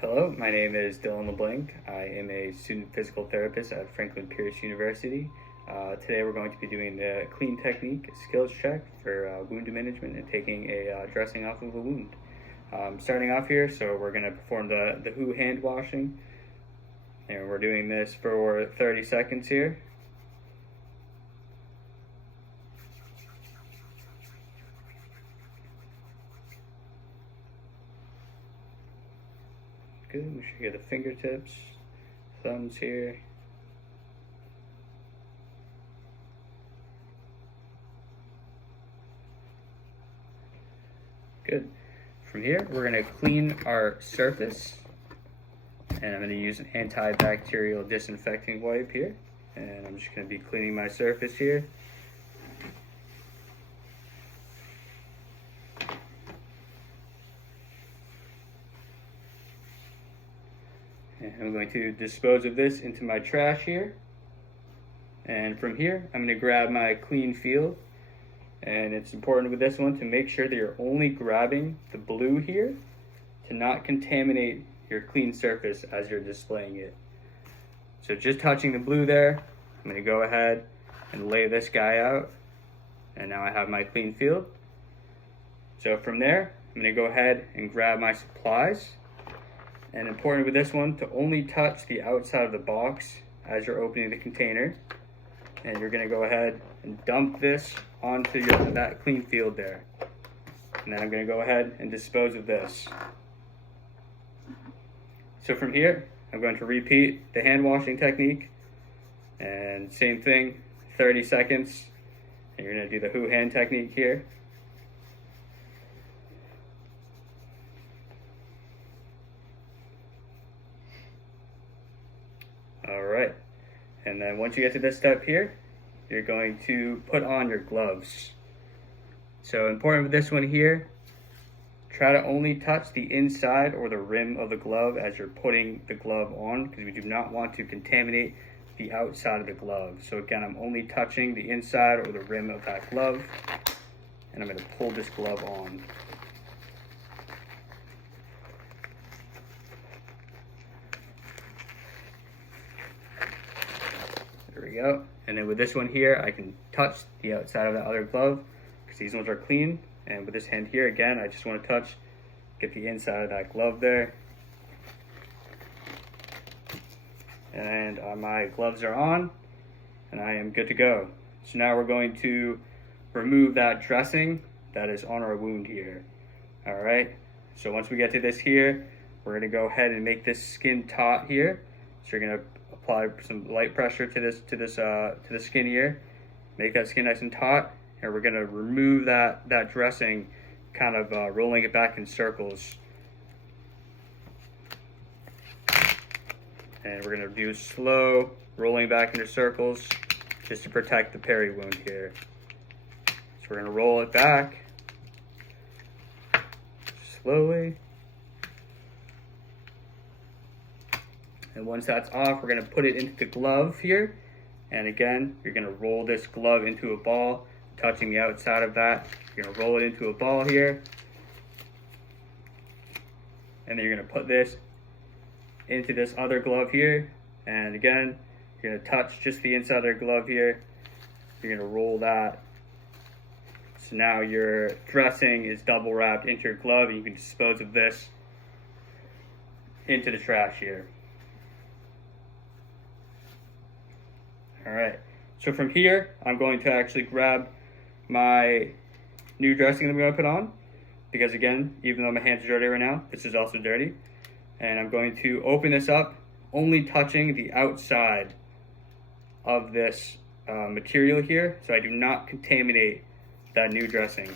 Hello, my name is Dylan LeBlanc. I am a student physical therapist at Franklin Pierce University. Today we're going to be doing the clean technique skills check for wound management and taking a dressing off of a wound. Starting off here, so we're going to perform the WHO hand washing, and we're doing this for 30 seconds here. Good, we should get the fingertips, thumbs here. Good. From here, we're going to clean our surface, and I'm going to use an antibacterial disinfecting wipe here, and I'm just going to be cleaning my surface here. And I'm going to dispose of this into my trash here, and from here, I'm going to grab my clean field. And it's important with this one to make sure that you're only grabbing the blue here to not contaminate your clean surface as you're displaying it. So just touching the blue there, I'm going to go ahead and lay this guy out. And now I have my clean field. So from there, I'm going to go ahead and grab my supplies. And important with this one to only touch the outside of the box as you're opening the container. And you're going to go ahead and dump this onto that clean field there. And then I'm going to go ahead and dispose of this. So from here, I'm going to repeat the hand washing technique. And same thing, 30 seconds. And you're going to do the WHO hand technique here. All right. And then once you get to this step here, you're going to put on your gloves. So important with this one here, try to only touch the inside or the rim of the glove as you're putting the glove on, because we do not want to contaminate the outside of the glove. So again, I'm only touching the inside or the rim of that glove, and I'm going to pull this glove on. There we go. And then with this one here, I can touch the outside of the other glove because these ones are clean. And with this hand here, again, I just want to touch, get the inside of that glove there. And my gloves are on, and I am good to go. So now we're going to remove that dressing that is on our wound here. All right. So once we get to this here, we're going to go ahead and make this skin taut here. So you're going to apply some light pressure to the skin here, make that skin nice and taut, and we're going to remove that dressing, kind of rolling it back in circles. And we're going to do slow rolling back into circles just to protect the peri wound here. So we're going to roll it back slowly. And once that's off, we're going to put it into the glove here. And again, you're going to roll this glove into a ball, touching the outside of that. You're going to roll it into a ball here. And then you're going to put this into this other glove here. And again, you're going to touch just the inside of the glove here. You're going to roll that. So now your dressing is double wrapped into your glove, and you can dispose of this into the trash here. All right, so from here, I'm going to actually grab my new dressing that I'm going to put on, because again, even though my hands are dirty right now, this is also dirty. And I'm going to open this up, only touching the outside of this material here, so I do not contaminate that new dressing.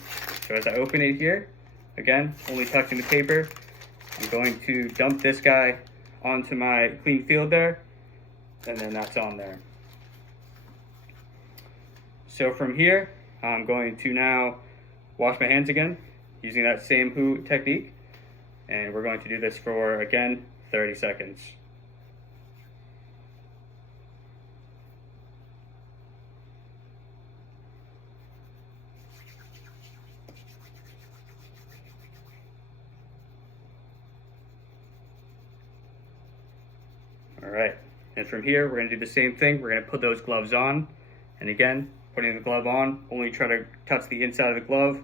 So as I open it here, again, only touching the paper, I'm going to dump this guy onto my clean field there, and then that's on there. So from here, I'm going to now wash my hands again using that same WHO technique. And we're going to do this for, again, 30 seconds. All right, and from here, we're gonna do the same thing. We're gonna put those gloves on. And again, putting the glove on, only try to touch the inside of the glove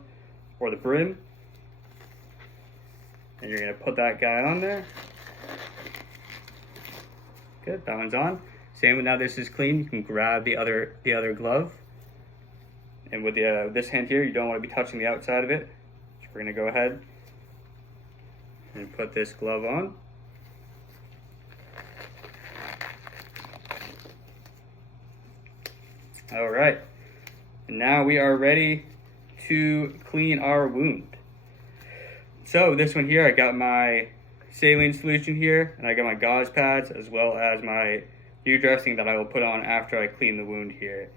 or the brim. And you're gonna put that guy on there. Good, that one's on. Same with now this is clean, you can grab the other glove. And with this hand here, you don't want to be touching the outside of it. So we're gonna go ahead and put this glove on. All right, and now we are ready to clean our wound. So this one here, I got my saline solution here, and I got my gauze pads, as well as my new dressing that I will put on after I clean the wound here.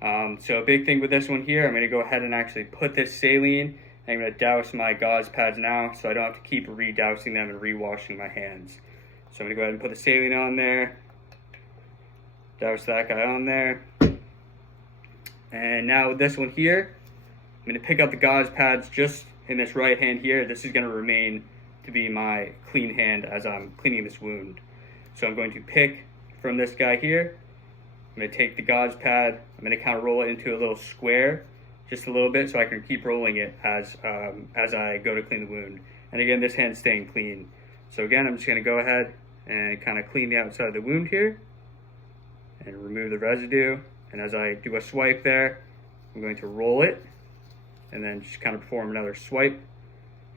So a big thing with this one here, I'm gonna go ahead and actually put this saline, and I'm gonna douse my gauze pads now, so I don't have to keep re-dousing them and re-washing my hands. So I'm gonna go ahead and put the saline on there, douse that guy on there. And now with this one here, I'm gonna pick up the gauze pads just in this right hand here. This is gonna remain to be my clean hand as I'm cleaning this wound. So I'm going to pick from this guy here. I'm gonna take the gauze pad, I'm gonna kind of roll it into a little square, just a little bit, so I can keep rolling it as I go to clean the wound. And again, this hand's staying clean. So again, I'm just gonna go ahead and kind of clean the outside of the wound here and remove the residue. And as I do a swipe there, I'm going to roll it and then just kind of perform another swipe.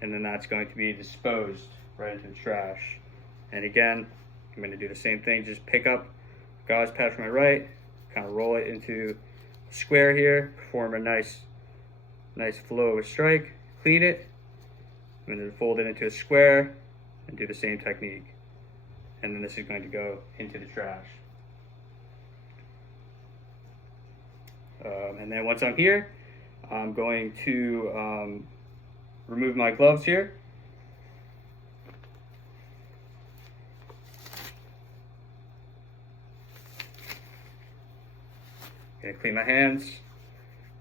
And then that's going to be disposed right into the trash. And again, I'm going to do the same thing, just pick up gauze pad from my right, kind of roll it into a square here, perform a nice flow of a strike, clean it, and then fold it into a square and do the same technique. And then this is going to go into the trash. And then once I'm here, I'm going to remove my gloves here. Gonna clean my hands,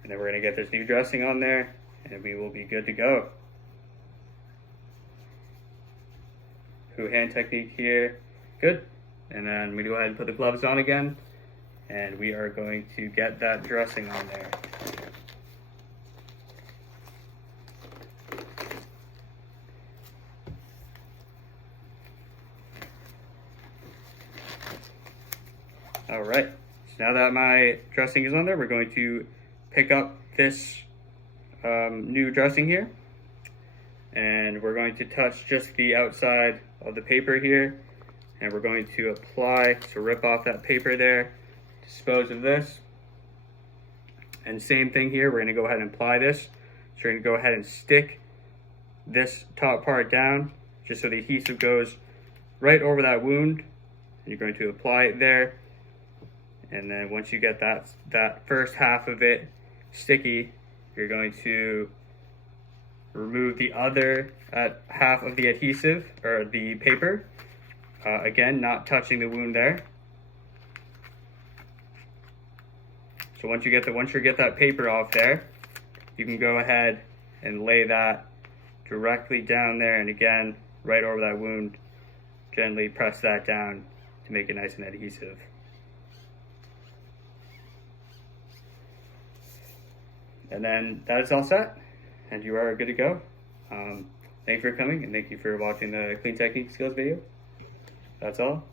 and then we're gonna get this new dressing on there, and we will be good to go. Who hand technique here, good. And then we go ahead and put the gloves on again, and we are going to get that dressing on there. All right, so now that my dressing is on there, we're going to pick up this new dressing here, and we're going to touch just the outside of the paper here, and we're going to apply, so rip off that paper there, dispose of this. And same thing here, we're gonna go ahead and apply this. So you're gonna go ahead and stick this top part down, just so the adhesive goes right over that wound. And you're going to apply it there. And then once you get that first half of it sticky, you're going to remove the other half of the adhesive, or the paper. Again, not touching the wound there. So once you get that paper off there, you can go ahead and lay that directly down there, and again, right over that wound, gently press that down to make it nice and adhesive. And then that is all set, and you are good to go. Thank you for coming, and thank you for watching the Clean Technique Skills video. That's all.